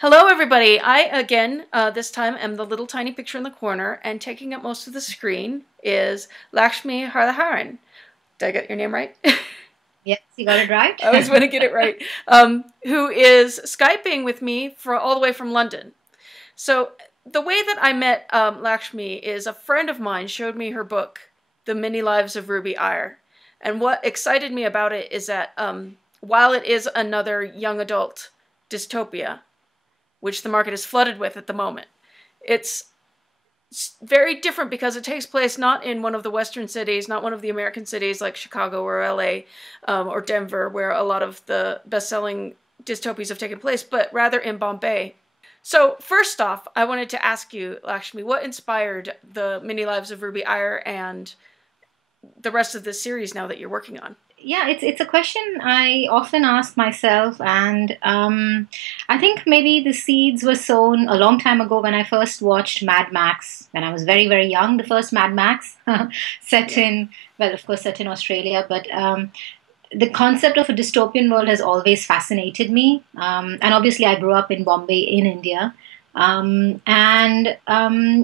Hello, everybody. I, again, this time am the little tiny picture in the corner, and taking up most of the screen is Laxmi Hariharan. Did I get your name right? Yes, you got it right. I always want to get it right. Who is Skyping with me all the way from London. So the way that I met Lakshmi is a friend of mine showed me her book, The Many Lives of Ruby Iyer. And what excited me about it is that while it is another young adult dystopia, which the market is flooded with at the moment, it's very different because it takes place not in one of the Western cities, not one of the American cities like Chicago or LA or Denver, where a lot of the best-selling dystopias have taken place, but rather in Bombay. So first off, I wanted to ask you, Lakshmi, what inspired the Many Lives of Ruby Iyer and the rest of this series now that you're working on? Yeah, it's a question I often ask myself, and I think maybe the seeds were sown a long time ago when I first watched Mad Max when I was very very young. The first Mad Max, set in well, of course, set in Australia, but the concept of a dystopian world has always fascinated me, and obviously I grew up in Bombay in India. And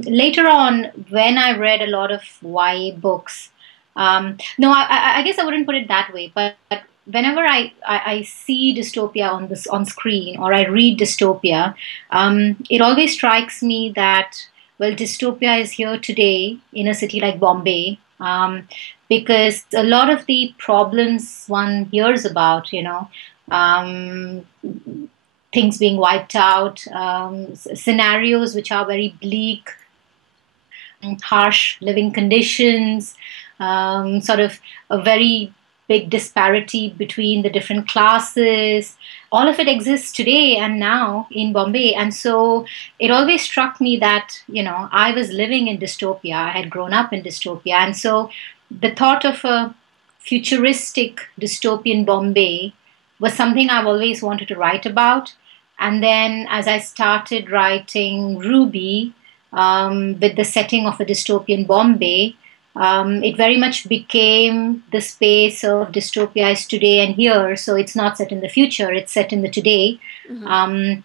later on, when I read a lot of YA books, no, I guess I wouldn't put it that way. But whenever I see dystopia on screen or I read dystopia, it always strikes me that well, dystopia is here today in a city like Bombay, because a lot of the problems one hears about, um, things being wiped out, scenarios which are very bleak, harsh living conditions, sort of a very big disparity between the different classes. All of it exists today and now in Bombay. And so it always struck me that, I was living in dystopia. I had grown up in dystopia. And so the thought of a futuristic dystopian Bombay was something I've always wanted to write about. And then as I started writing Ruby, with the setting of a dystopian Bombay, it very much became the space of dystopia is today and here. So it's not set in the future; it's set in the today. Mm-hmm.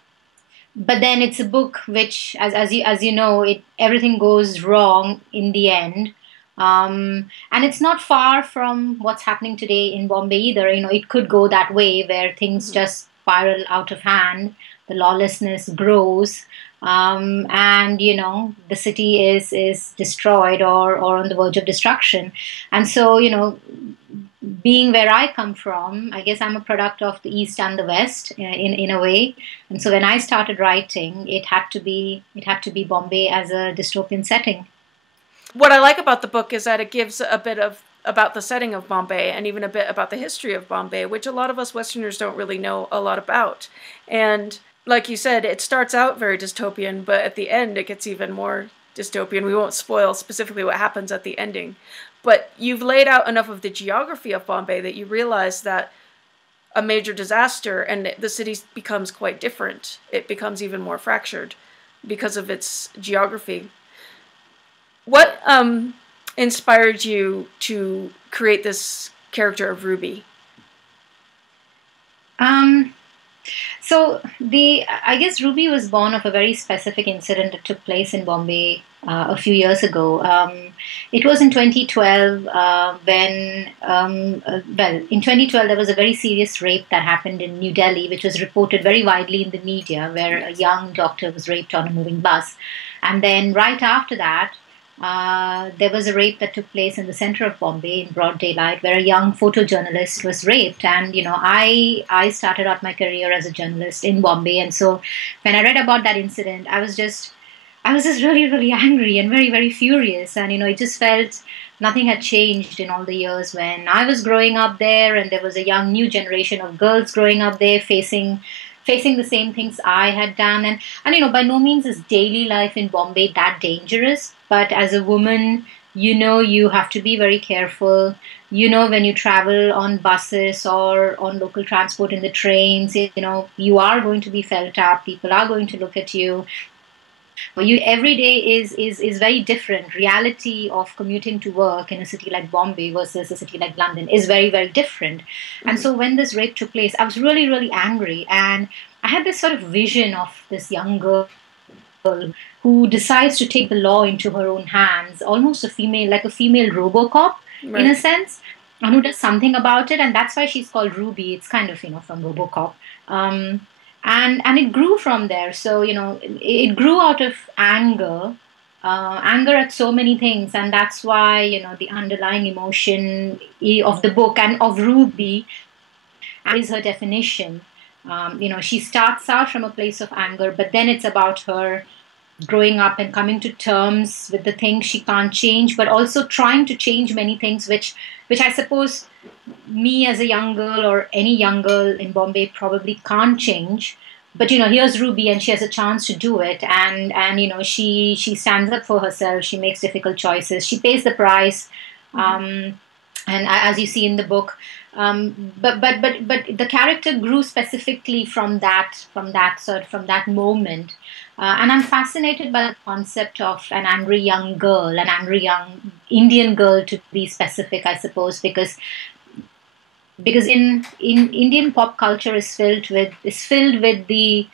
But then it's a book which, as you know, it everything goes wrong in the end. And it's not far from what's happening today in Bombay either. It could go that way where things just spiral out of hand, the lawlessness grows, and the city is destroyed or on the verge of destruction. And so being where I come from, I guess I'm a product of the East and the West in a way. And so when I started writing, it had to be Bombay as a dystopian setting. What I like about the book is that it gives a bit of about the setting of Bombay and even a bit about the history of Bombay, which a lot of us Westerners don't really know a lot about. And like you said, it starts out very dystopian, but at the end it gets even more dystopian. We won't spoil specifically what happens at the ending. But you've laid out enough of the geography of Bombay that you realize that a major disaster and the city becomes quite different. It becomes even more fractured because of its geography. What inspired you to create this character of Ruby? Um, So I guess Ruby was born of a very specific incident that took place in Bombay a few years ago. It was in 2012 when, well, in 2012 there was a very serious rape that happened in New Delhi, which was reported very widely in the media, where a young doctor was raped on a moving bus. And then right after that, there was a rape that took place in the center of Bombay in broad daylight, where a young photojournalist was raped. And I started out my career as a journalist in Bombay, and so when I read about that incident, I was just really really angry and very very furious. And it just felt nothing had changed in all the years when I was growing up there, and there was a young new generation of girls growing up there facing the same things I had done. And by no means is daily life in Bombay that dangerous. But as a woman, you have to be very careful. When you travel on buses or on local transport in the trains, you are going to be felt up. People are going to look at you. Every day is very different. Reality of commuting to work in a city like Bombay versus a city like London is very very different. And so when this rape took place, I was really really angry. And I had this sort of vision of this young girl who decides to take the law into her own hands, almost a female, like a female RoboCop in a Right. sense, and who does something about it, and that's why she's called Ruby. It's kind of, from RoboCop, um, and it grew from there. So it grew out of anger, anger at so many things, and that's why the underlying emotion of the book and of Ruby is her definition. She starts out from a place of anger, but then it's about her growing up and coming to terms with the things she can't change, but also trying to change many things, which I suppose me as a young girl or any young girl in Bombay probably can't change. But here's Ruby, and she has a chance to do it, and she stands up for herself. She makes difficult choices. She pays the price. And as you see in the book, but the character grew specifically from that moment, and I'm fascinated by the concept of an angry young girl, an angry young Indian girl to be specific, I suppose, because in Indian pop culture is filled with the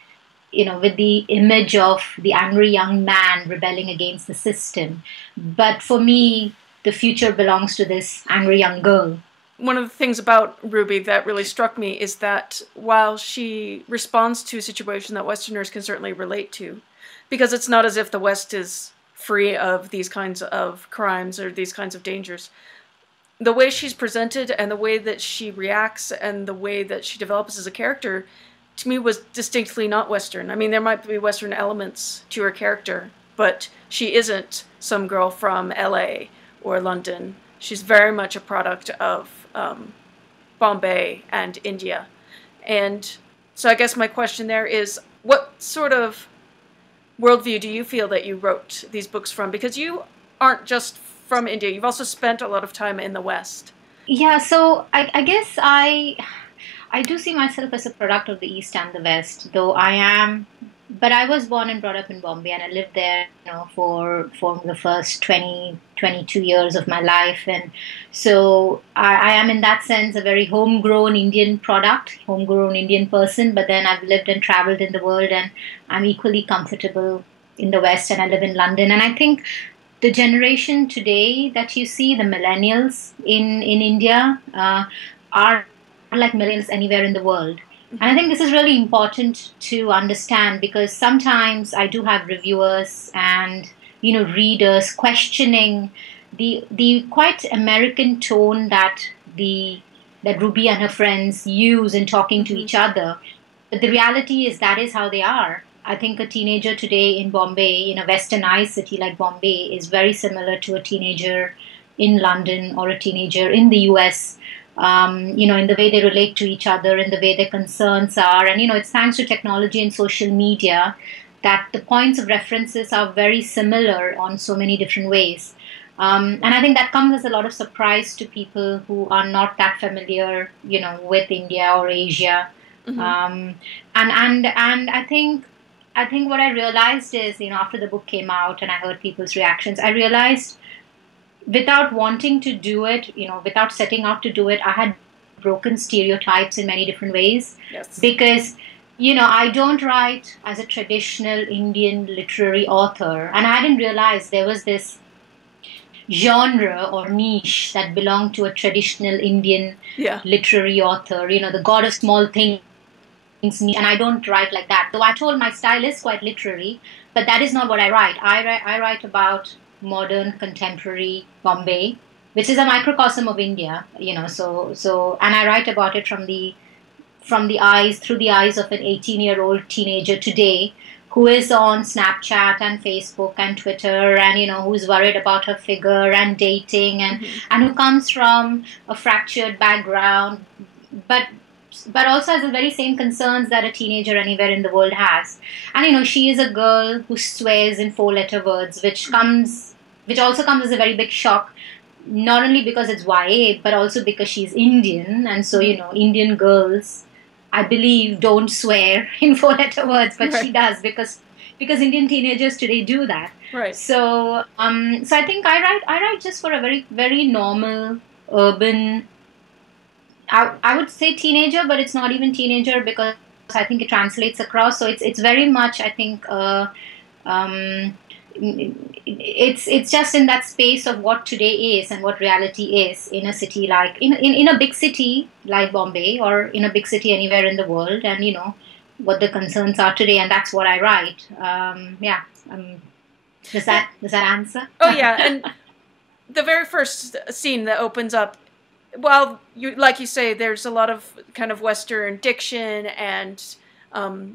with the image of the angry young man rebelling against the system. But for me, the future belongs to this angry young girl. One of the things about Ruby that really struck me is that while she responds to a situation that Westerners can certainly relate to, because it's not as if the West is free of these kinds of crimes or these kinds of dangers, the way she's presented and the way that she reacts and the way that she develops as a character, to me, was distinctly not Western. I mean, there might be Western elements to her character, but she isn't some girl from LA or London. She's very much a product of Bombay and India. And so I guess my question there is, what sort of worldview do you feel that you wrote these books from? Because you aren't just from India, you've also spent a lot of time in the West. Yeah, so I guess I do see myself as a product of the East and the West, though but I was born and brought up in Bombay, and I lived there, for the first 22 years of my life. And so I am in that sense a very homegrown Indian product, homegrown Indian person, but then I've lived and traveled in the world, and I'm equally comfortable in the West, and I live in London. And I think the generation today that you see, the millennials in India, are like millennials anywhere in the world. And I think this is really important to understand, because sometimes I do have reviewers and readers questioning the quite American tone that Ruby and her friends use in talking to each other. But the reality is that is how they are. I think a teenager today in Bombay, in a westernized city like Bombay, is very similar to a teenager in London or a teenager in the US. In the way they relate to each other, in the way their concerns are. And, it's thanks to technology and social media that the points of references are very similar on so many different ways. And I think that comes as a lot of surprise to people who are not that familiar, with India or Asia. And I think what I realized is, after the book came out and I heard people's reactions, I realized, without wanting to do it, without setting out to do it, I had broken stereotypes in many different ways. Yes. Because, I don't write as a traditional Indian literary author. And I didn't realize there was this genre or niche that belonged to a traditional Indian literary author, the god of small things. And I don't write like that. Though I told my style is quite literary, but that is not what I write. I write about modern contemporary Bombay, which is a microcosm of India, so and I write about it through the eyes of an 18-year-old teenager today who is on Snapchat and Facebook and Twitter, and who's worried about her figure and dating, and who comes from a fractured background, but also has the very same concerns that a teenager anywhere in the world has. And she is a girl who swears in 4-letter words, which also comes as a very big shock, not only because it's YA, but also because she's Indian. And so, Indian girls, I believe, don't swear in 4-letter words, but she does, because Indian teenagers today do that. Right. So I think I write just for a very, very normal urban, I would say teenager, but it's not even teenager, because I think it translates across. So it's very much, I think, um, it's just in that space of what today is and what reality is in a city like in a big city like Bombay, or in a big city anywhere in the world, and what the concerns are today, and that's what I write. Yeah. Does that answer? Oh yeah, and the very first scene that opens up, well, like you say, there's a lot of kind of Western diction, and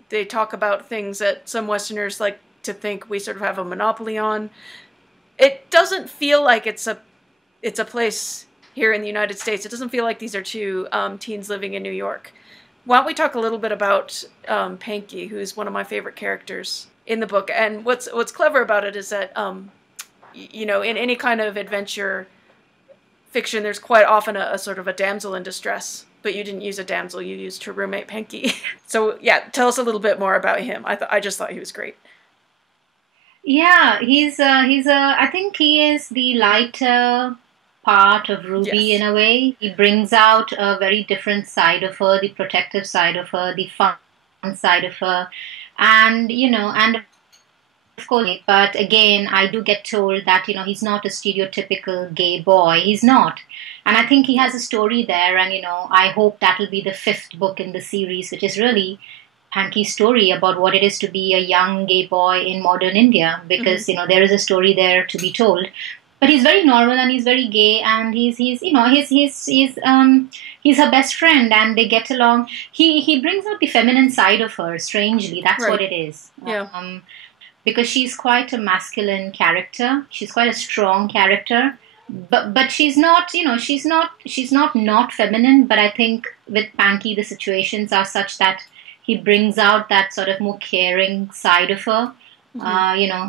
they talk about things that some Westerners like to think we sort of have a monopoly on. It doesn't feel like it's a place here in the United States. It doesn't feel like these are two teens living in New York. Why don't we talk a little bit about Panky, who's one of my favorite characters in the book? And what's clever about it is that in any kind of adventure fiction, there's quite often a sort of a damsel in distress. But you didn't use a damsel; you used her roommate Panky. So yeah, tell us a little bit more about him. I just thought he was great. Yeah, I think he is the lighter part of Ruby. Yes. In a way. He brings out a very different side of her, the protective side of her, the fun side of her, and of course, but again, I do get told that, he's not a stereotypical gay boy. He's not. And I think he has a story there, and, I hope that'll be the fifth book in the series, which is really Hanky's story about what it is to be a young gay boy in modern India, because, there is a story there to be told. But he's very normal, and he's very gay, and he's her best friend, and they get along. He brings out the feminine side of her, strangely. That's Right. what it is. Yeah. Because she's quite a masculine character. She's quite a strong character. But she's not, she's not feminine. But I think with Panky, the situations are such that he brings out that sort of more caring side of her.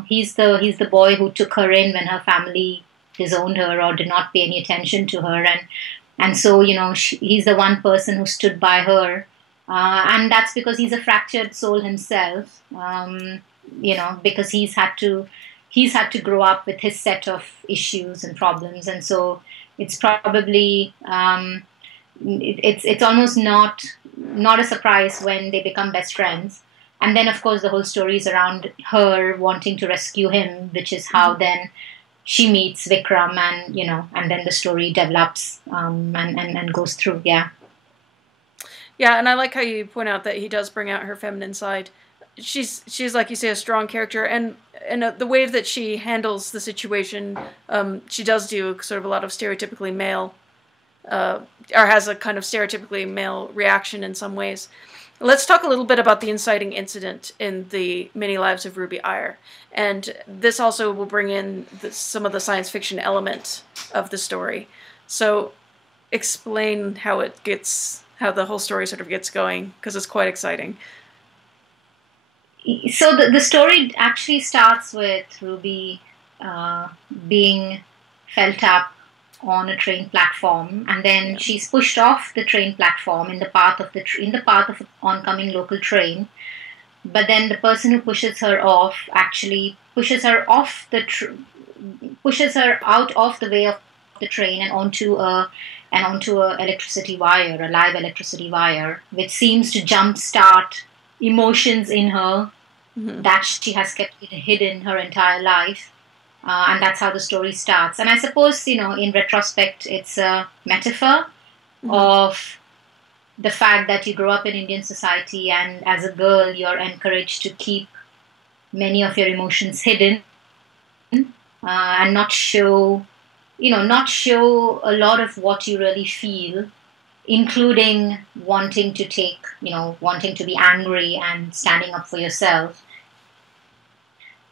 He's the boy who took her in when her family disowned her or did not pay any attention to her, and so he's the one person who stood by her, and that's because he's a fractured soul himself. Because he's had to grow up with his set of issues and problems, and so it's probably it's almost not a surprise when they become best friends. And then, of course, the whole story is around her wanting to rescue him, which is how then she meets Vikram, and then the story develops and goes through. Yeah. Yeah, and I like how you point out that he does bring out her feminine side. She's like you say, a strong character, and the way that she handles the situation, she does do sort of a lot of stereotypically male, or has a kind of stereotypically male reaction in some ways. Let's talk a little bit about the inciting incident in the Many Lives of Ruby Iyer. And this also will bring in some of the science fiction element of the story. So explain how the whole story sort of gets going, because it's quite exciting. So the story actually starts with Ruby being felt up on a train platform, and then she's pushed off the train platform in the path of an oncoming local train. But then the person who pushes her off actually pushes her out of the way of the train and onto a electricity wire, a live electricity wire, which seems to jumpstart emotions in her that she has kept hidden her entire life. And that's how the story starts. And I suppose, in retrospect, it's a metaphor of the fact that you grow up in Indian society, and as a girl, you're encouraged to keep many of your emotions hidden, and not show a lot of what you really feel, including wanting to be angry and standing up for yourself.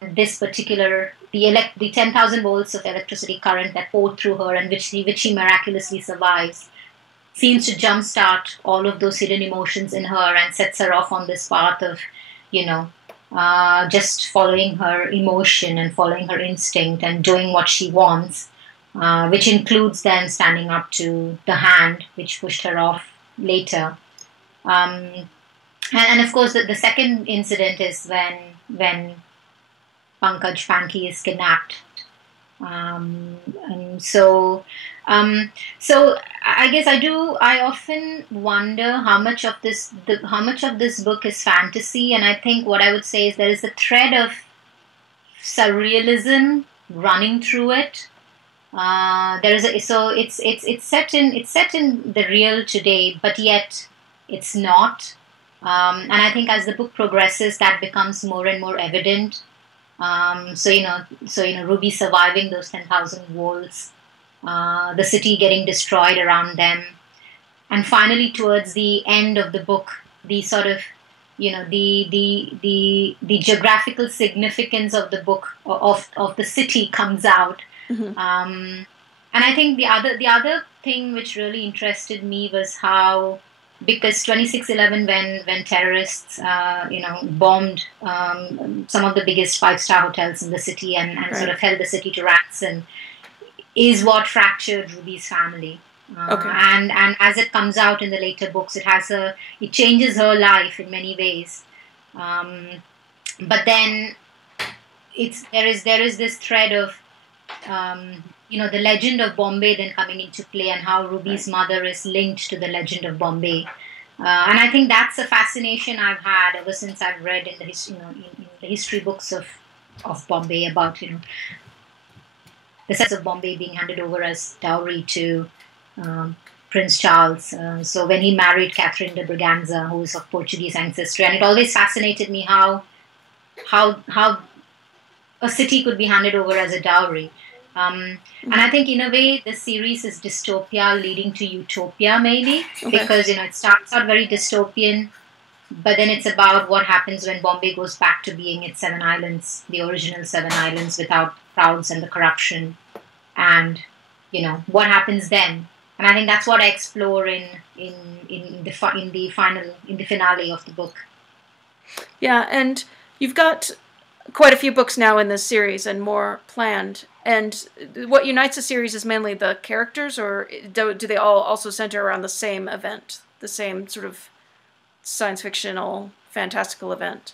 This particular, the 10,000 volts of electricity current that poured through her, and which she miraculously survives, seems to jumpstart all of those hidden emotions in her and sets her off on this path of, just following her emotion and following her instinct and doing what she wants, which includes then standing up to the hand which pushed her off later. And of course, the second incident is when Pankaj Panky is kidnapped. And so So I guess I often wonder how much of this book is fantasy, and I think what I would say is there is a thread of surrealism running through it. There is so it's set in the real today, but yet it's not. And I think as the book progresses, that becomes more and more evident. Ruby surviving those 10,000 volts, the city getting destroyed around them, and finally towards the end of the book, the sort of the geographical significance of the book of the city comes out. Mm-hmm. And I think the other thing which really interested me was how, because 26/11, when terrorists bombed some of the biggest 5-star hotels in the city and right. sort of held the city to ransom, is what fractured Ruby's family. Okay. And as it comes out in the later books, it changes her life in many ways. But then there is this thread of the legend of Bombay then coming into play, and how Ruby's right. mother is linked to the legend of Bombay. And I think that's a fascination I've had ever since I've read in the history books of Bombay about the sense of Bombay being handed over as dowry to Prince Charles. So when he married Catherine de Braganza, who is of Portuguese ancestry, and it always fascinated me how a city could be handed over as a dowry. And I think in a way the series is dystopia leading to utopia, maybe, because it starts out very dystopian, but then it's about what happens when Bombay goes back to being its 7 islands, the original 7 islands, without crowds and the corruption, and what happens then. And I think that's what I explore in the finale of the book. Yeah, and you've got quite a few books now in this series and more planned. And what unites the series is mainly the characters, or do they all also center around the same event, the same sort of science fictional, fantastical event?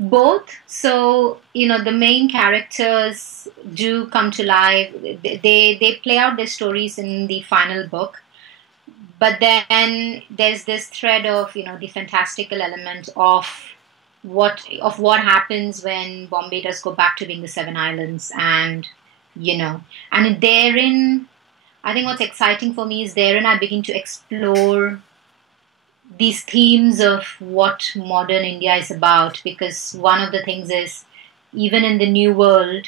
Both. So, the main characters do come to life. They play out their stories in the final book. But then there's this thread of, the fantastical element of what happens when Bombay does go back to being the 7 islands, and therein, I think what's exciting for me is therein I begin to explore these themes of what modern India is about, because one of the things is, even in the new world,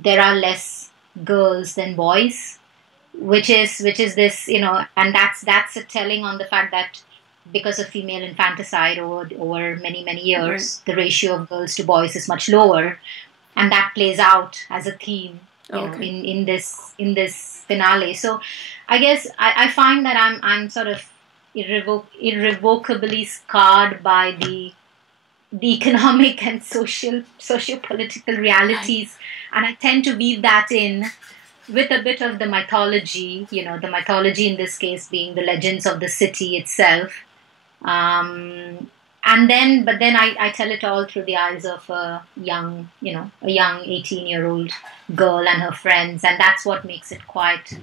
there are less girls than boys, which is this, and that's a telling on the fact that because of female infanticide over many, many years, the ratio of girls to boys is much lower, and that plays out as a theme in this finale. So I guess I find that I'm sort of irrevocably scarred by the economic and socio-political realities, and I tend to weave that in with a bit of the mythology, the mythology in this case being the legends of the city itself. But then I tell it all through the eyes of a young 18-year-old girl and her friends, and that's what makes it quite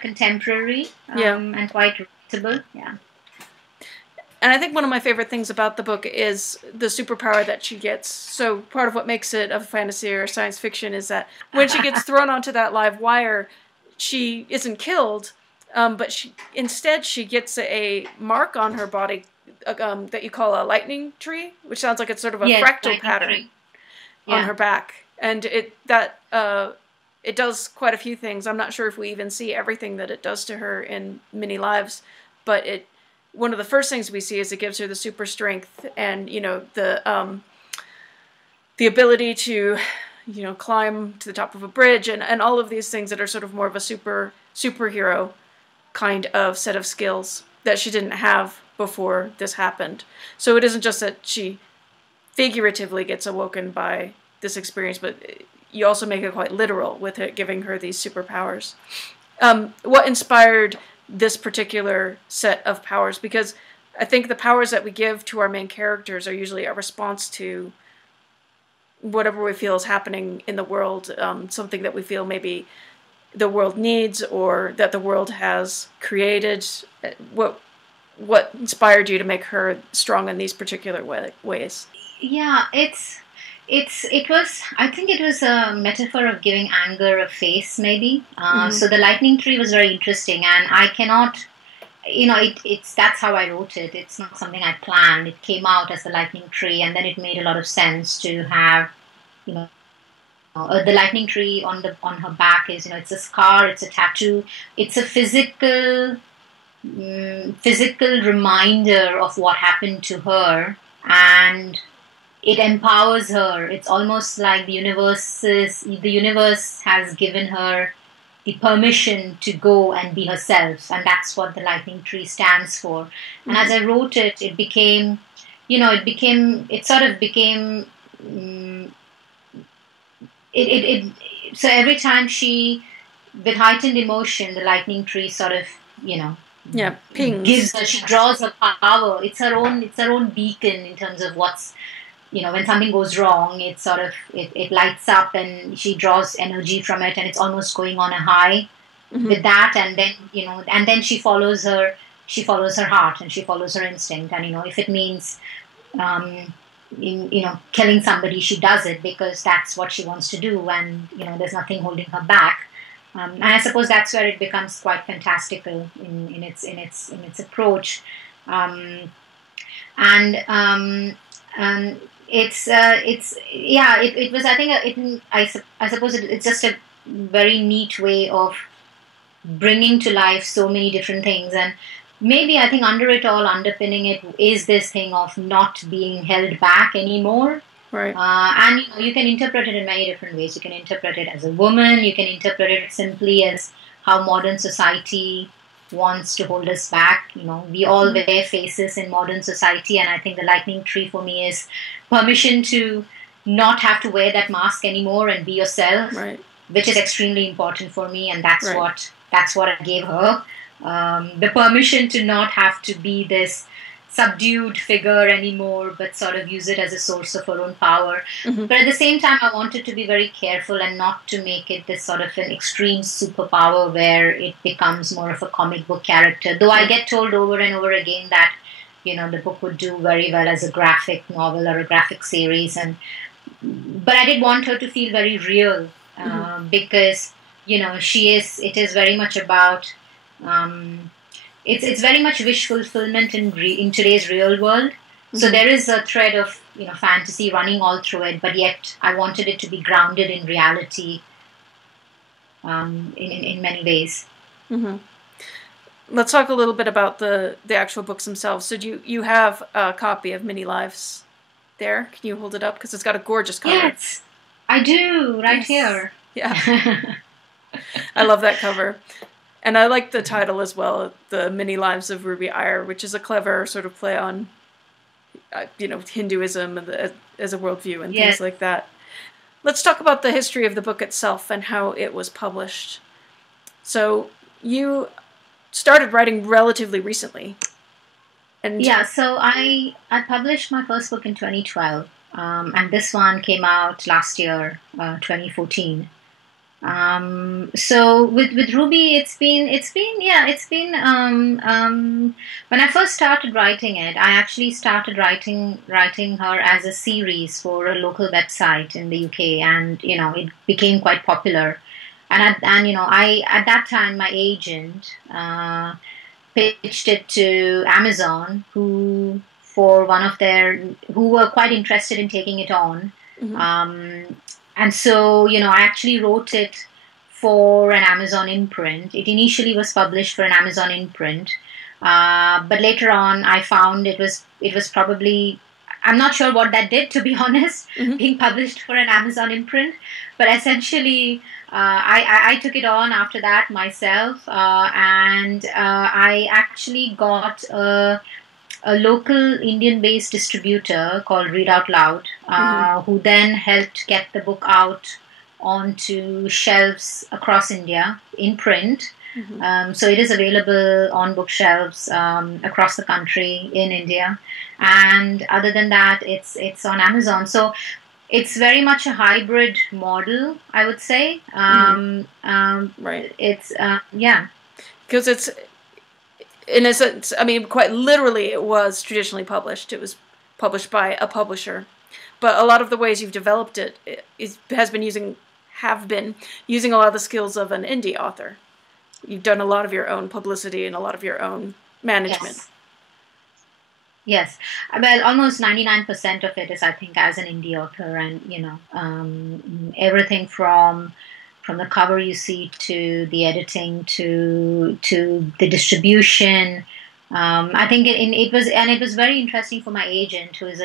contemporary, and quite relatable. Yeah. And I think one of my favorite things about the book is the superpower that she gets. So part of what makes it a fantasy or science fiction is that when she gets thrown onto that live wire, she isn't killed, but instead she gets a mark on her body that you call a lightning tree, which sounds like it's sort of a fractal pattern on her back. And it does quite a few things. I'm not sure if we even see everything that it does to her in many lives, but one of the first things we see is it gives her the super strength and, the ability to, climb to the top of a bridge and all of these things that are sort of more of a superhero kind of set of skills that she didn't have before this happened. So it isn't just that she figuratively gets awoken by this experience, but you also make it quite literal with it giving her these superpowers. What inspired this particular set of powers? Because I think the powers that we give to our main characters are usually a response to whatever we feel is happening in the world, something that we feel maybe the world needs or that the world has created. What inspired you to make her strong in these particular ways? Yeah, it was, I think it was a metaphor of giving anger a face, maybe. So the lightning tree was very interesting, and I cannot, it's that's how I wrote it. It's not something I planned. It came out as the lightning tree, and then it made a lot of sense to have, you know, the lightning tree on her back is, it's a scar, it's a tattoo, it's a physical reminder of what happened to her, and it empowers her. It's almost like the universe has given her the permission to go and be herself, and that's what the lightning tree stands for. And as I wrote it, it became, it sort of became, so every time with heightened emotion, the lightning tree sort of, pings. She draws her power. It's her own beacon in terms of what's, when something goes wrong, it sort of, it lights up, and she draws energy from it, and it's almost going on a high with that. And then, and then she follows her heart, and she follows her instinct. And, if it means, killing somebody, she does it because that's what she wants to do. And, there's nothing holding her back. And I suppose that's where it becomes quite fantastical in its approach. It was, I suppose it's just a very neat way of bringing to life so many different things. And maybe I think under it all, underpinning it, is this thing of not being held back anymore. Right. And you can interpret it in many different ways. You can interpret it as a woman. You can interpret it simply as how modern society wants to hold us back. We all wear faces in modern society, and I think the lightning tree for me is permission to not have to wear that mask anymore and be yourself, right, which is extremely important for me, and that's what I gave her. The permission to not have to be this subdued figure anymore, but sort of use it as a source of her own power. But at the same time, I wanted to be very careful and not to make it this sort of an extreme superpower where it becomes more of a comic book character. Though I get told over and over again that, the book would do very well as a graphic novel or a graphic series. But I did want her to feel very real, because, it is very much about, it's very much wish fulfillment in today's real world. So there is a thread of fantasy running all through it, but yet I wanted it to be grounded in reality, in many ways. Let's talk a little bit about the actual books themselves. So you have a copy of Mini Lives there? Can you hold it up? Because it's got a gorgeous cover. Yes, I do, right here. Yeah. I love that cover. And I like the title as well, The Mini Lives of Ruby Iyer, which is a clever sort of play on, Hinduism as a worldview and things like that. Let's talk about the history of the book itself and how it was published. So you started writing relatively recently. So I published my first book in 2012, and this one came out last year, 2014. So with Ruby, it's been when I first started writing it, I actually started writing her as a series for a local website in the UK, and it became quite popular. And at that time, my agent pitched it to Amazon, who were quite interested in taking it on. And so, I actually wrote it for an Amazon imprint. It initially was published for an Amazon imprint, but later on I found it was probably, I'm not sure what that did, to be honest, being published for an Amazon imprint. But essentially, I took it on after that myself, and I actually got a local Indian-based distributor called Read Out Loud, who then helped get the book out onto shelves across India in print. So it is available on bookshelves across the country in India. And other than that, it's on Amazon. So it's very much a hybrid model, I would say. Right. It's yeah. Because it's, in a sense, I mean, quite literally, it was traditionally published. It was published by a publisher, but a lot of the ways you've developed it have been using a lot of the skills of an indie author. You've done a lot of your own publicity and a lot of your own management. Yes. Yes, well, almost 99% of it is, I think, as an indie author, and everything from the cover you see to the editing to the distribution. I think it was very interesting for my agent, who is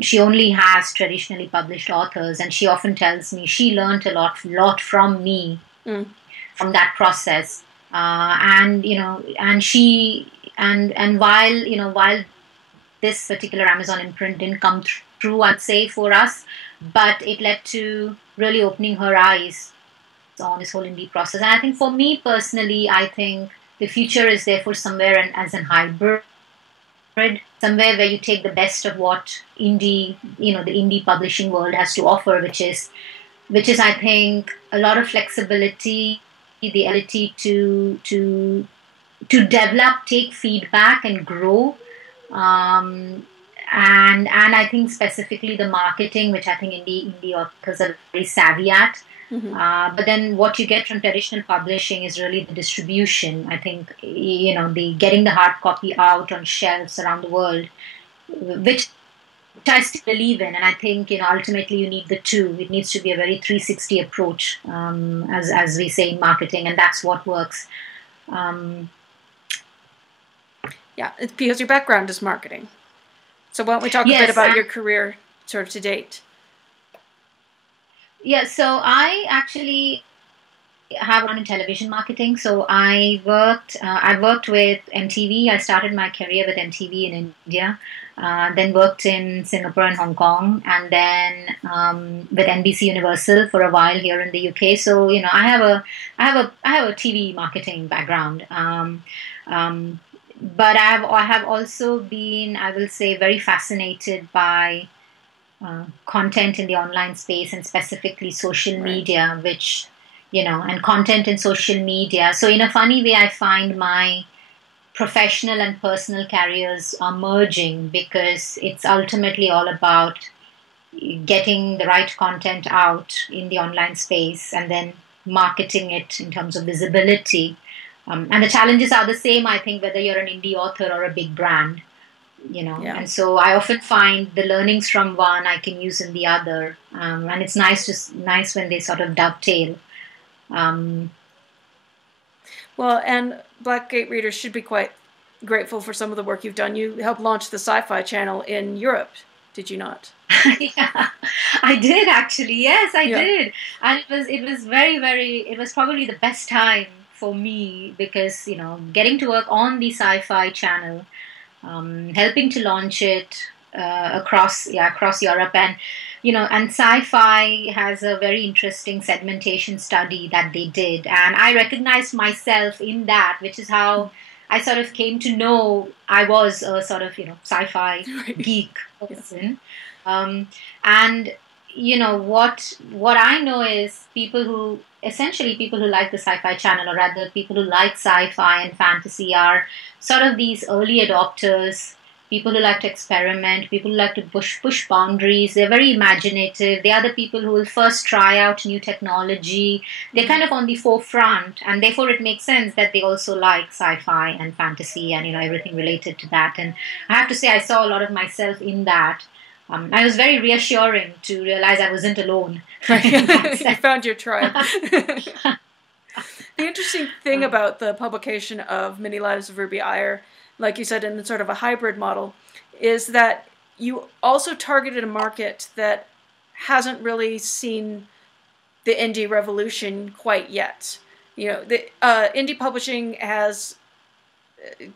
she only has traditionally published authors, and she often tells me she learned a lot from me from that process. And while this particular Amazon imprint didn't come through, I'd say, for us, but it led to really opening her eyes on this whole indie process. And I think for me personally, I think the future is therefore somewhere as an hybrid, somewhere where you take the best of what the indie publishing world has to offer, which is I think a lot of flexibility, the ability to develop, take feedback, and grow. And I think specifically the marketing, which I think indie authors are very savvy at. But then what you get from traditional publishing is really the distribution. I think the getting the hard copy out on shelves around the world, which I still believe in, and I think ultimately you need the two. It needs to be a very 360 approach, as we say in marketing, and that's what works. Yeah, it's because your background is marketing. So why don't we talk a bit about your career sort of to date? Yeah, so I actually have run in television marketing. So I worked with MTV. I started my career with MTV in India, then worked in Singapore and Hong Kong, and then with NBC Universal for a while here in the UK. So I have a TV marketing background. But I have also been, I will say, very fascinated by content in the online space, and specifically social media, which, and content in social media. So in a funny way, I find my professional and personal careers are merging, because it's ultimately all about getting the right content out in the online space and then marketing it in terms of visibility. And the challenges are the same, I think, whether you're an indie author or a big brand, Yeah. And so I often find the learnings from one I can use in the other, and it's nice when they sort of dovetail. Well, and Blackgate readers should be quite grateful for some of the work you've done. You helped launch the SyFy Channel in Europe, did you not? Yeah, I did actually. Yes, I did, and it was very, very. It was probably the best time for me, because getting to work on the SyFy Channel, helping to launch it across Europe, and and SyFy has a very interesting segmentation study that they did, and I recognized myself in that, which is how I sort of came to know I was a sort of sci-fi geek person. And what I know is people who like the SyFy Channel, or rather people who like sci-fi and fantasy, are sort of these early adopters, people who like to experiment, people who like to push boundaries. They're very imaginative. They are the people who will first try out new technology. They're kind of on the forefront, and therefore it makes sense that they also like sci-fi and fantasy and everything related to that. And I have to say, I saw a lot of myself in that. I was very reassuring to realize I wasn't alone. You found your tribe. The interesting thing about the publication of Many Lives of Ruby Iyer, like you said, in the sort of a hybrid model, is that you also targeted a market that hasn't really seen the indie revolution quite yet. The indie publishing has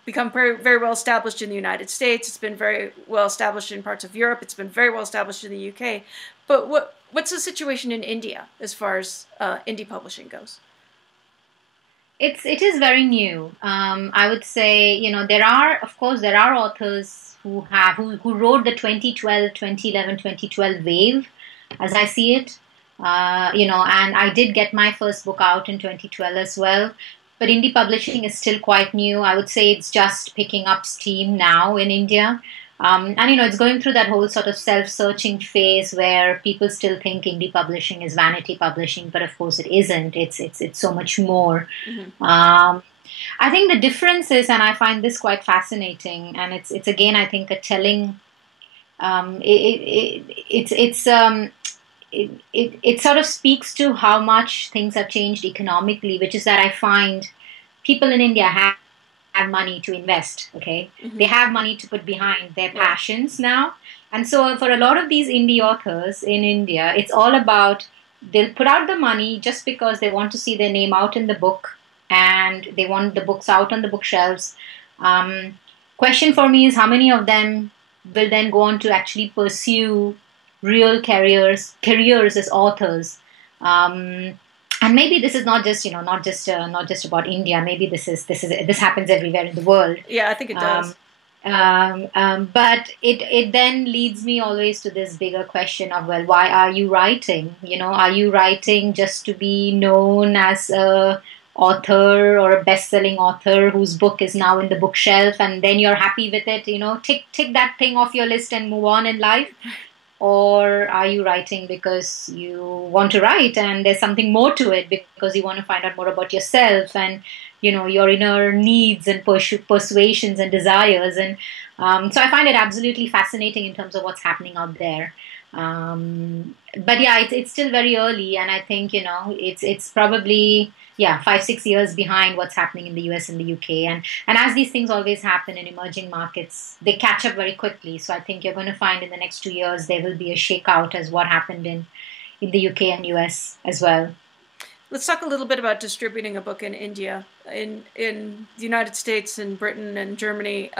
become very, very well established in the United States. It's been very well established in parts of Europe. It's been very well established in the UK. But what's the situation in India as far as indie publishing goes? it is very new. I would say, there are, of course, there are authors who wrote the 2012, 2011, 2012 wave, as I see it. And I did get my first book out in 2012 as well. But indie publishing is still quite new. I would say it's just picking up steam now in India. And it's going through that whole sort of self-searching phase where people still think indie publishing is vanity publishing, but of course it isn't. It's so much more. Mm-hmm. I think the difference is, and I find this quite fascinating, and it's again, I think, a telling. It sort of speaks to how much things have changed economically, which is that I find people in India have money to invest, okay? Mm-hmm. They have money to put behind their passions now. And so for a lot of these indie authors in India, it's all about they'll put out the money just because they want to see their name out in the book and they want the books out on the bookshelves. Question for me is how many of them will then go on to actually pursue real careers as authors. And maybe this is not just not just about India. Maybe this happens everywhere in the world. Yeah, I think it does. But it then leads me always to this bigger question of, well, why are you writing? Are you writing just to be known as a author or a best-selling author whose book is now in the bookshelf, and then you're happy with it? Tick that thing off your list and move on in life. Or are you writing because you want to write and there's something more to it, because you want to find out more about yourself and your inner needs and persuasions and desires? And so I find it absolutely fascinating in terms of what's happening out there. But yeah, it's still very early, and I think it's probably 5-6 years behind what's happening in the US and the UK. And as these things always happen in emerging markets, they catch up very quickly. So I think you're going to find in the next 2 years there will be a shakeout as what happened in the UK and US as well. Let's talk a little bit about distributing a book in India. In the United States and Britain and Germany,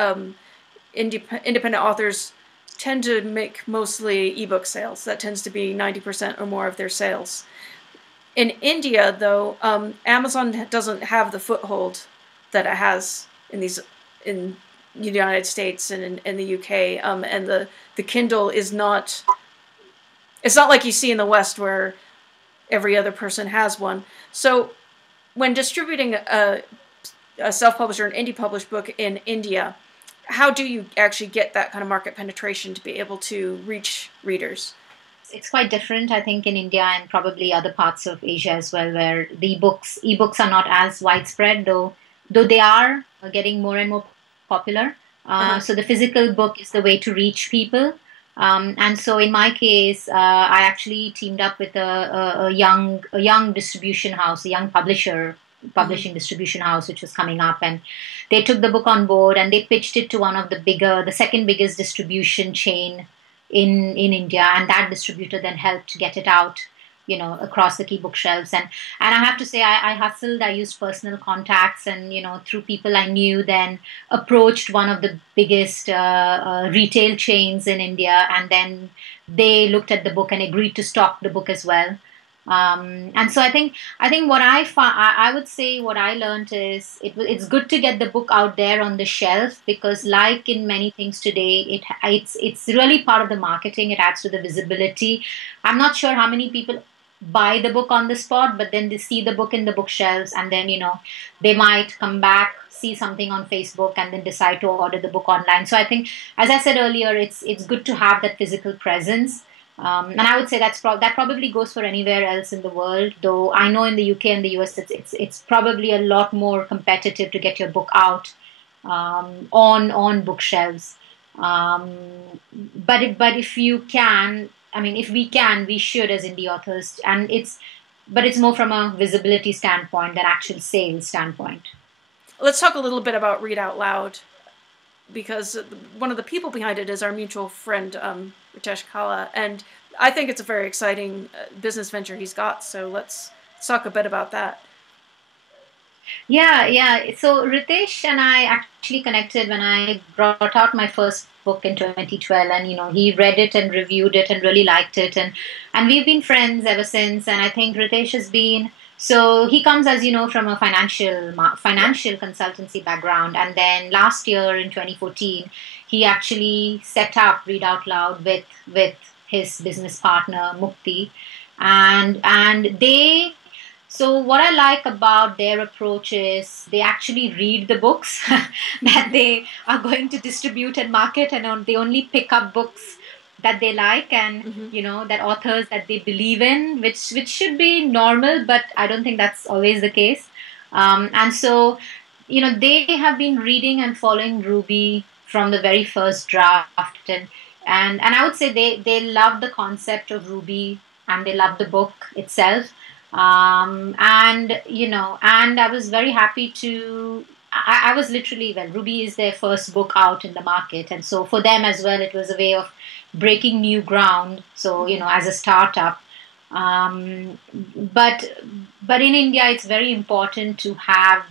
independent authors tend to make mostly ebook sales. That tends to be 90% or more of their sales. In India, though, Amazon doesn't have the foothold that it has in the United States and in the UK. And the Kindle is not. It's not like you see in the West where every other person has one. So, when distributing a self-published or an indie-published book in India, how do you actually get that kind of market penetration to be able to reach readers? It's quite different, I think, in India and probably other parts of Asia as well, where the ebooks are not as widespread, though they are getting more and more popular. So the physical book is the way to reach people. And so in my case, I actually teamed up with a young distribution house, a young publishing distribution house, which was coming up, and they took the book on board and they pitched it to one of the second biggest distribution chain in India, and that distributor then helped get it out, across the key bookshelves. And I have to say, I hustled. I used personal contacts, and through people I knew, then approached one of the biggest retail chains in India, and then they looked at the book and agreed to stock the book as well. And so I think what I would say what I learned is it's good to get the book out there on the shelf, because like in many things today, it's really part of the marketing. It adds to the visibility. I'm not sure how many people buy the book on the spot, but then they see the book in the bookshelves, and then they might come back, see something on Facebook, and then decide to order the book online. So I think, as I said earlier, it's good to have that physical presence. And I would say that probably goes for anywhere else in the world, though I know in the UK and the US it's probably a lot more competitive to get your book out on bookshelves. But if you can, if we should as indie authors, but it's more from a visibility standpoint than actual sales standpoint. Let's talk a little bit about Read Out Loud, because one of the people behind it is our mutual friend, Ritesh Kala, and I think it's a very exciting business venture he's got, so let's talk a bit about that. Yeah. So Ritesh and I actually connected when I brought out my first book in 2012, and he read it and reviewed it and really liked it, and we've been friends ever since. And I think Ritesh has been So he comes, as you know, from a financial consultancy background, and then last year in 2014, he actually set up Read Out Loud with his business partner Mukti, and they. So what I like about their approach is they actually read the books that they are going to distribute and market, and they only pick up books that they like, and that authors that they believe in, which should be normal, but I don't think that's always the case. And so they have been reading and following Ruby from the very first draft, and I would say they love the concept of Ruby, and they love the book itself. And I was very happy to. I was literally, well, Ruby is their first book out in the market, and so for them as well, it was a way of breaking new ground. So as a startup, but in India, it's very important to have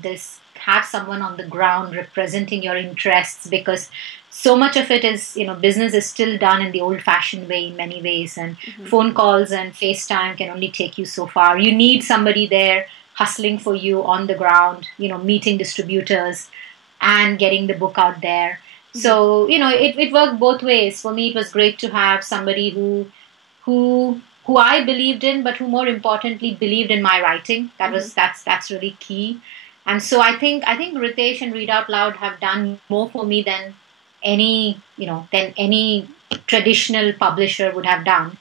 someone on the ground representing your interests, because so much of it is, business is still done in the old-fashioned way in many ways, and phone calls and FaceTime can only take you so far. You need somebody there hustling for you on the ground, meeting distributors and getting the book out there. So, it worked both ways. For me, it was great to have somebody who I believed in, but who more importantly believed in my writing. That's really key. And so I think Ritesh and Read Out Loud have done more for me than any traditional publisher would have done,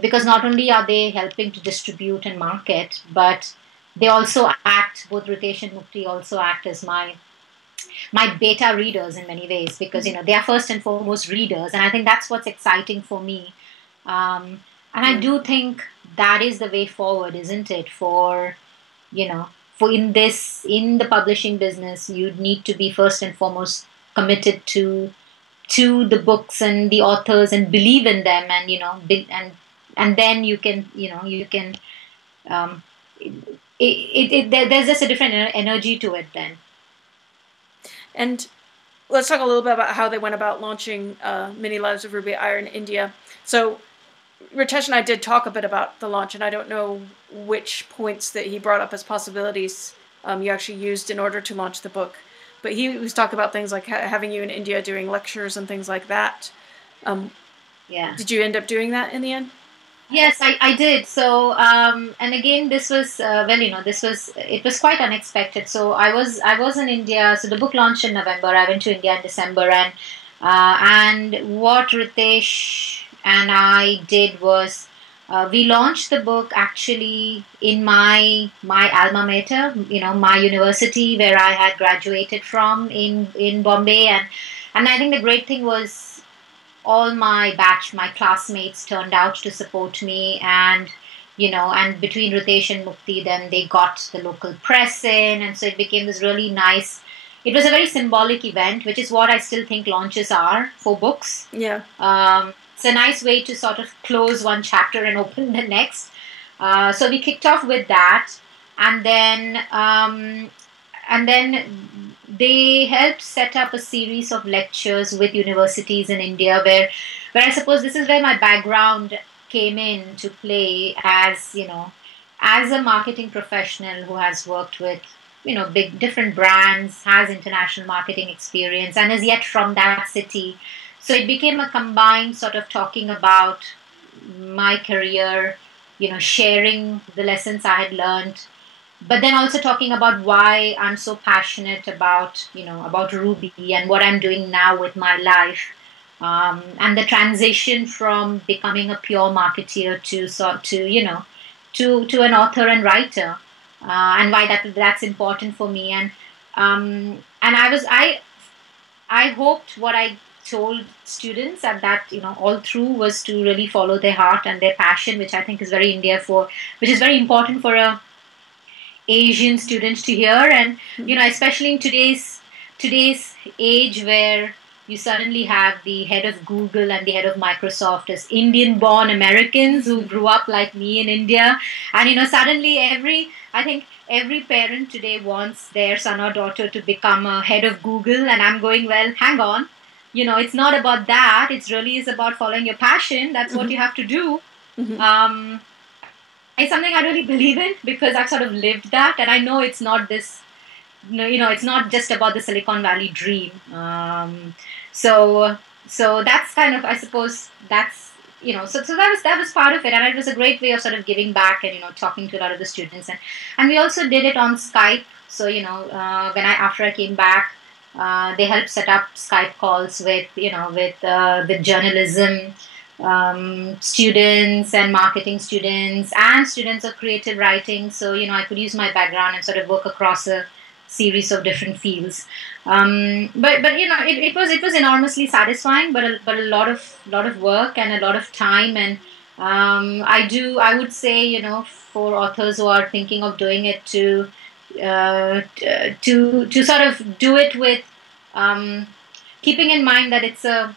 because not only are they helping to distribute and market, but they also act. Both Ritesh and Mukti also act as my beta readers in many ways, because they are first and foremost readers, and I think that's what's exciting for me. And I do think that is the way forward, isn't it? For in the publishing business, you need to be first and foremost committed to the books and the authors, and believe in them, and then you can there's just a different energy to it then. And let's talk a little bit about how they went about launching Mini Lives of Ruby Iyer in India. So Ritesh and I did talk a bit about the launch, and I don't know which points that he brought up as possibilities you actually used in order to launch the book. But he was talking about things like having you in India doing lectures and things like that. Did you end up doing that in the end? Yes, I did. So, and again, this was it was quite unexpected. So I was in India. So the book launched in November. I went to India in December, and what Ritesh and I did was we launched the book actually in my alma mater, my university where I had graduated from in Bombay, and I think the great thing was, all my classmates turned out to support me, and between Ritesh and Mukti, then they got the local press in, and so it became this really nice. It was a very symbolic event, which is what I still think launches are for books. Yeah. It's a nice way to sort of close one chapter and open the next. So we kicked off with that, and then they helped set up a series of lectures with universities in India, where I suppose this is where my background came in to play, as a marketing professional who has worked with big different brands, has international marketing experience, and is yet from that city. So it became a combined sort of talking about my career, sharing the lessons I had learned, but then also talking about why I'm so passionate about Ruby and what I'm doing now with my life, and the transition from becoming a pure marketeer to an author and writer, and why that's important for me. And I hoped what I told students at that all through was to really follow their heart and their passion, which I think is very important for a Asian students to hear, and especially in today's age, where you suddenly have the head of Google and the head of Microsoft as Indian-born Americans who grew up like me in India, and suddenly I think every parent today wants their son or daughter to become a head of Google, and I'm going, well, hang on, it's not about that. It really is about following your passion. That's what you have to do. it's something I really believe in because I've sort of lived that, and I know it's not this. It's not just about the Silicon Valley dream. So that's kind of, I suppose, that's so that was part of it, and it was a great way of sort of giving back and talking to a lot of the students, and we also did it on Skype. So after I came back, they helped set up Skype calls with with journalism students and marketing students and students of creative writing. So I could use my background and sort of work across a series of different fields. But it was enormously satisfying, but a lot of work and a lot of time. And I would say for authors who are thinking of doing it to sort of do it with keeping in mind that it's a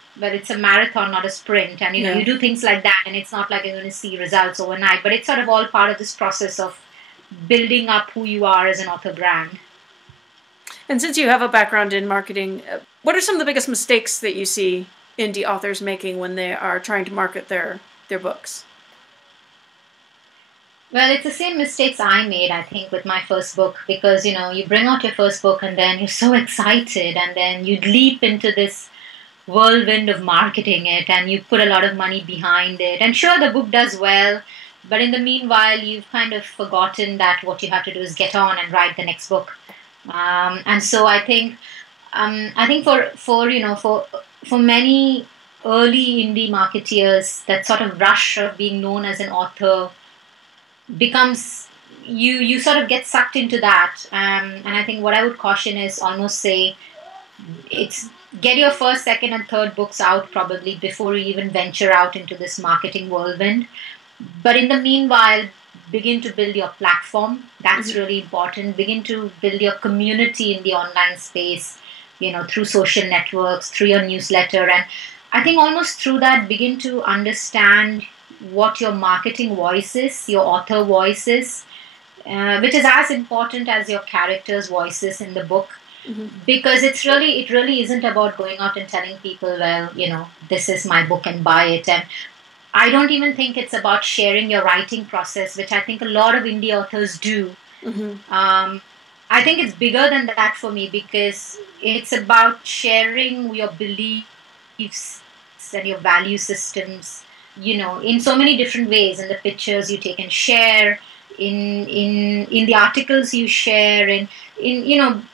marathon, not a sprint, and you do things like that, and it's not like you're going to see results overnight, but it's sort of all part of this process of building up who you are as an author brand. And since you have a background in marketing, what are some of the biggest mistakes that you see indie authors making when they are trying to market their books? Well, it's the same mistakes I made, I think, with my first book, because, you bring out your first book and then you're so excited and then you leap into this whirlwind of marketing it and you put a lot of money behind it. And sure, the book does well, but in the meanwhile, you've kind of forgotten that what you have to do is get on and write the next book. And so I think for many early indie marketeers, that sort of rush of being known as an author becomes, you sort of get sucked into that, and I think what I would caution is almost say it's get your first, second and third books out probably before you even venture out into this marketing whirlwind. But in the meanwhile, begin to build your platform. That's really important. Begin to build your community in the online space, through social networks, through your newsletter, and I think almost through that begin to understand what your marketing voice is, your author voice is, which is as important as your characters' voices in the book. Because it really isn't about going out and telling people, well, this is my book and buy it. And I don't even think it's about sharing your writing process, which I think a lot of indie authors do. I think it's bigger than that for me, because it's about sharing your beliefs and your value systems, in so many different ways, in the pictures you take and share, in the articles you share,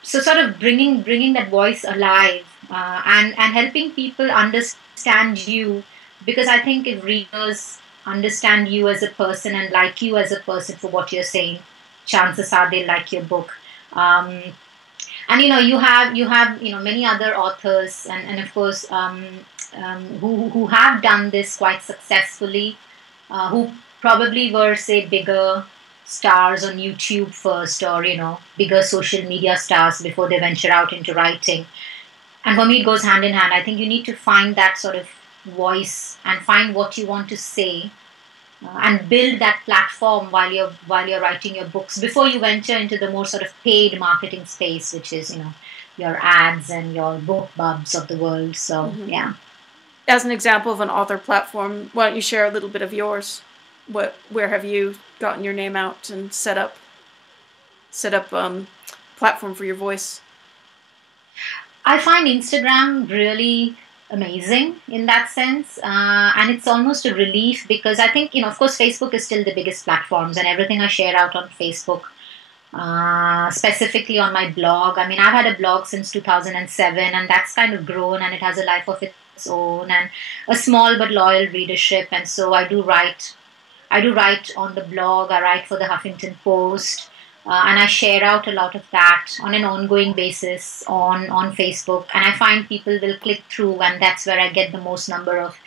so sort of bringing that voice alive, and helping people understand you, because I think if readers understand you as a person and like you as a person for what you're saying, chances are they like your book. And you have many other authors and of course who have done this quite successfully, who probably were, say, bigger stars on YouTube first, or bigger social media stars before they venture out into writing. And for me, it goes hand in hand. I think you need to find that sort of voice and find what you want to say, and build that platform while you're writing your books before you venture into the more sort of paid marketing space, which is your ads and your BookBubs of the world. So yeah. As an example of an author platform, why don't you share a little bit of yours? Where have you gotten your name out and set up platform for your voice? I find Instagram really amazing in that sense, and it's almost a relief, because I think of course Facebook is still the biggest platforms, and everything I share out on Facebook, specifically on my blog. I mean, I've had a blog since 2007, and that's kind of grown, and it has a life of its own and a small but loyal readership. And so I do write on the blog. I write for the Huffington Post, and I share out a lot of that on an ongoing basis on Facebook. And I find people will click through, and that's where I get the most number of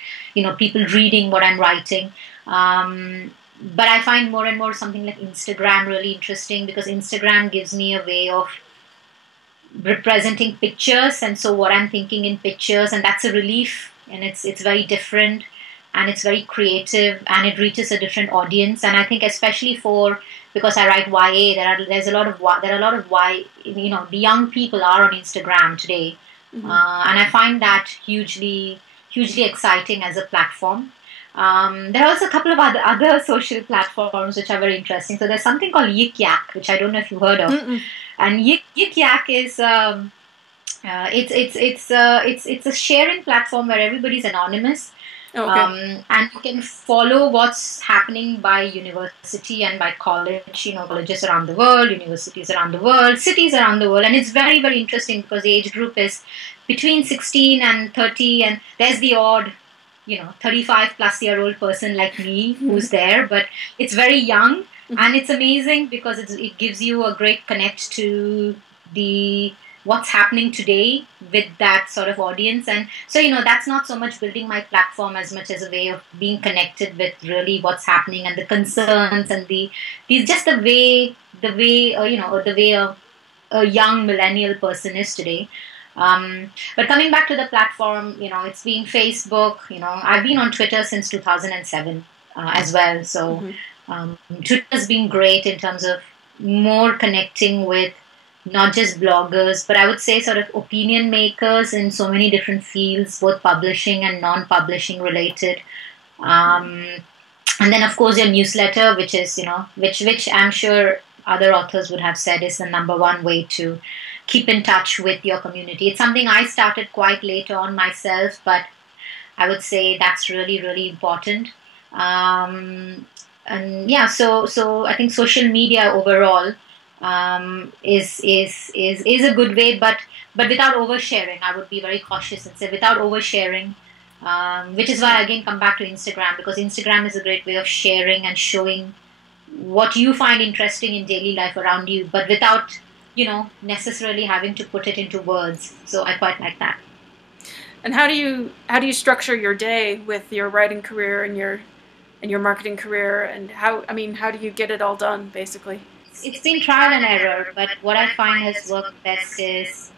people reading what I'm writing. But I find more and more something like Instagram really interesting, because Instagram gives me a way of representing pictures, and so what I'm thinking in pictures, and that's a relief, and it's very different, and it's very creative, and it reaches a different audience. And I think especially because I write YA, there are a lot of the young people are on Instagram today, and I find that hugely exciting as a platform. There are also a couple of other social platforms which are very interesting. So there's something called Yik Yak, which I don't know if you've heard of. Mm-mm. And Yik Yak is it's a sharing platform where everybody's anonymous. Okay. And you can follow what's happening by university and by college, colleges around the world, universities around the world, cities around the world. And it's very, very interesting because the age group is between 16 and 30, and there's the odd, 35 plus year old person like me who's there, but it's very young. And it's amazing because it gives you a great connect to what's happening today with that sort of audience. And so, that's not so much building my platform as much as a way of being connected with really what's happening and the concerns and the way a young millennial person is today. But coming back to the platform, it's been Facebook. I've been on Twitter since 2007 as well. So Twitter's been great in terms of more connecting with not just bloggers, but I would say sort of opinion makers in so many different fields, both publishing and non-publishing related. And then, of course, your newsletter, which is, which I'm sure other authors would have said is the number one way to keep in touch with your community. It's something I started quite late on myself, but I would say that's really, really important. And yeah, so I think social media overall is a good way, but without oversharing. I would be very cautious and say without oversharing, which is why I again come back to Instagram, because Instagram is a great way of sharing and showing what you find interesting in daily life around you, but without necessarily having to put it into words. So I quite like that. And how do you structure your day with your writing career and your marketing career, and how do you get it all done basically? It's been trial and error, but what I find has worked best is,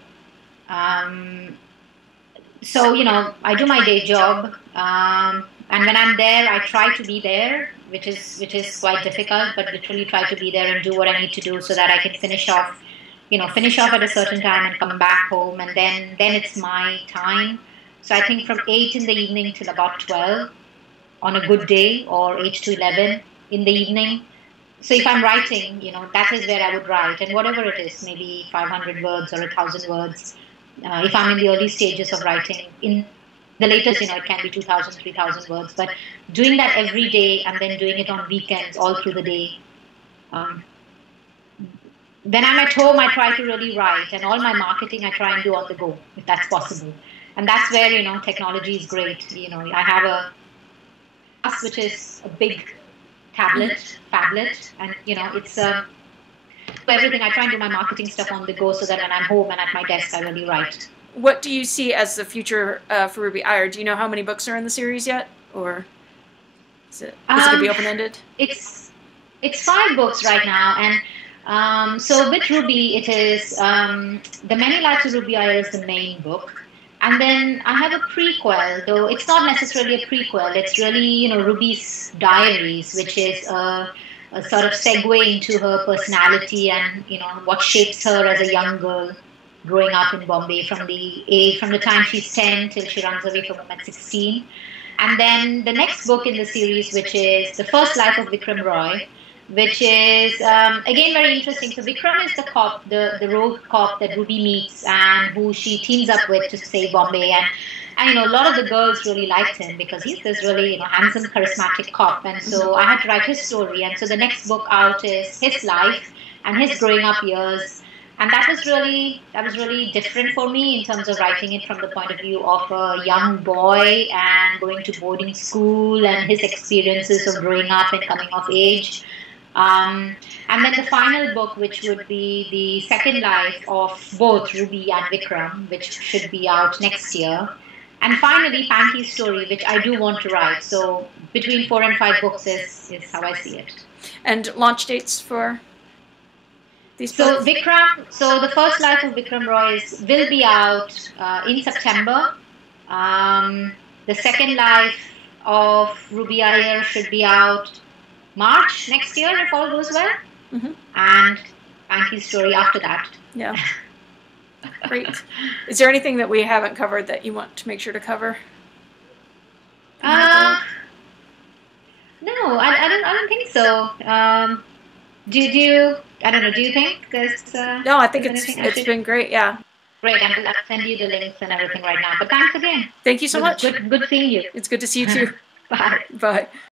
so I do my day job, and when I'm there, I try to be there, which is quite difficult, but literally try to be there and do what I need to do so that I can finish off at a certain time and come back home, and then it's my time. So I think from 8 in the evening till about 12 on a good day, or 8 to 11 in the evening. So if I'm writing, that is where I would write, and whatever it is, maybe 500 words or 1,000 words. If I'm in the early stages of writing, in the latest, it can be 2,000, 3,000 words. But doing that every day and then doing it on weekends all through the day. When I'm at home, I try to really write, and all my marketing I try and do on the go, if that's possible. And that's where, technology is great. I have a which is a big tablet, and it's everything. I try and do my marketing stuff on the go so that when I'm home and at my desk, I really write. What do you see as the future for Ruby Iyer? Do you know how many books are in the series yet, or is it going to be open-ended? It's 5 books right now, and so with Ruby, it is The Many Lives of Ruby Iyer is the main book. And then I have a prequel, though it's not necessarily a prequel. It's really, Ruby's diaries, which is a sort of segue into her personality and, what shapes her as a young girl growing up in Bombay from the time she's 10 till she runs away from home at 16. And then the next book in the series, which is The First Life of Vikram Roy, which is, again, very interesting. So Vikram is the cop, the rogue cop that Ruby meets and who she teams up with to save Bombay. And a lot of the girls really liked him because he's this really, handsome, charismatic cop. And so I had to write his story. And so the next book out is his life and his growing up years. And that was really different for me in terms of writing it from the point of view of a young boy and going to boarding school and his experiences of growing up and coming of age. And then the final book, which would be the second life of both Ruby and Vikram, which should be out next year. And finally, Panky's story, which I do want to write. So between 4 and 5 books is how I see it. And launch dates for these books? So The First Life of Vikram Roy will be out in September. The second life of Ruby Iyer should be out March next year, if all goes well. Mm-hmm. And Panky's story after that. Yeah. Great. Is there anything that we haven't covered that you want to make sure to cover? No, I don't think so. Do you, I don't know, do you think No, I think there's anything I it's should? been great. Yeah. Great, I'll send you the links and everything right now. But thanks again. Thank you so It was much. good seeing you. It's good to see you too. Bye. Bye.